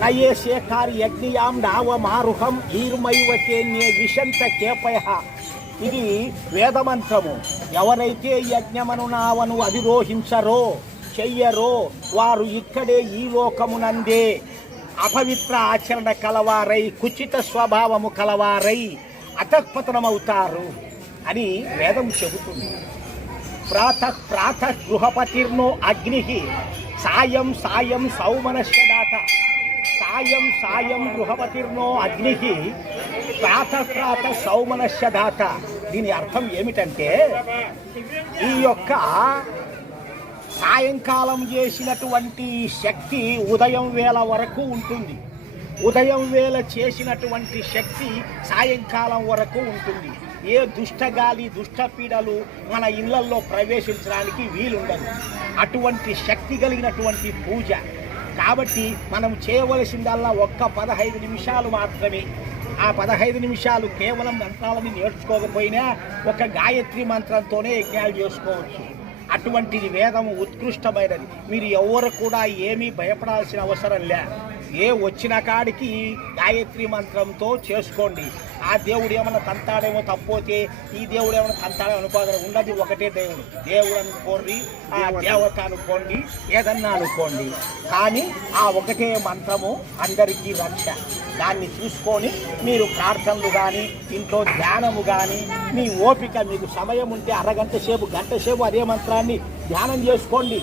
నయే శేఖార్ యజ్ఞయాం నావమారుహం ఈర్మైవచేన్యే విషంత కేపయ ఇది వేదమంత్రము. ఎవరైతే యజ్ఞమను నావను అధిరోహించరో చెయ్యరో వారు ఇక్కడే ఈ లోకమునందే అపవిత్ర ఆచరణ కలవారై కుచిత స్వభావము కలవారై అతఃపతనమవుతారు అని వేదం చెబుతుంది. ప్రాత ప్రాత గృహపతిర్నో అగ్ని. సాయం సాయం సౌమనశ్వదాత సాయం సాయం గృహపతిర్నో అగ్ని ప్రాత ప్రాత దీని అర్థం ఏమిటంటే ఈ యొక్క సాయంకాలం చేసినటువంటి శక్తి ఉదయం వేళ వరకు ఉంటుంది. ఉదయం వేళ చేసినటువంటి శక్తి సాయంకాలం వరకు ఉంటుంది. ఏ దుష్టగాలి దుష్టపీడలు మన ఇళ్ళల్లో ప్రవేశించడానికి వీలుండదు. అటువంటి శక్తి కలిగినటువంటి పూజ కాబట్టి మనం చేయవలసిందల్లా ఒక్క పదహైదు నిమిషాలు మాత్రమే. ఆ పదహైదు నిమిషాలు కేవలం మంత్రాలని నేర్చుకోకపోయినా ఒక గాయత్రి మంత్రంతోనే యజ్ఞాలు చేసుకోవచ్చు. అటువంటిది వేదము ఉత్కృష్టమైనది. మీరు ఎవరు కూడా ఏమీ భయపడాల్సిన అవసరం లే. ఏ వచ్చిన కాడికి గాయత్రి మంత్రంతో చేసుకోండి. ఆ దేవుడు ఏమన్నా తంతాడేమో తప్పోతే ఈ దేవుడు ఏమైనా తంతాడేమో అనుకోగలరు ఉండదు ఒకటే దేవుడు. దేవుడు అనుకోండి ఆ దేవత అనుకోండి ఏదన్నా అనుకోండి. కానీ ఆ ఒకటే మంత్రము అందరికీ రక్ష. దాన్ని చూసుకొని మీరు ప్రార్థనలు కానీ ఇంట్లో ధ్యానము కానీ మీ ఓపిక మీకు సమయం ఉంటే అరగంట సేపు గంట సేపు అదే మంత్రాన్ని ధ్యానం చేసుకోండి.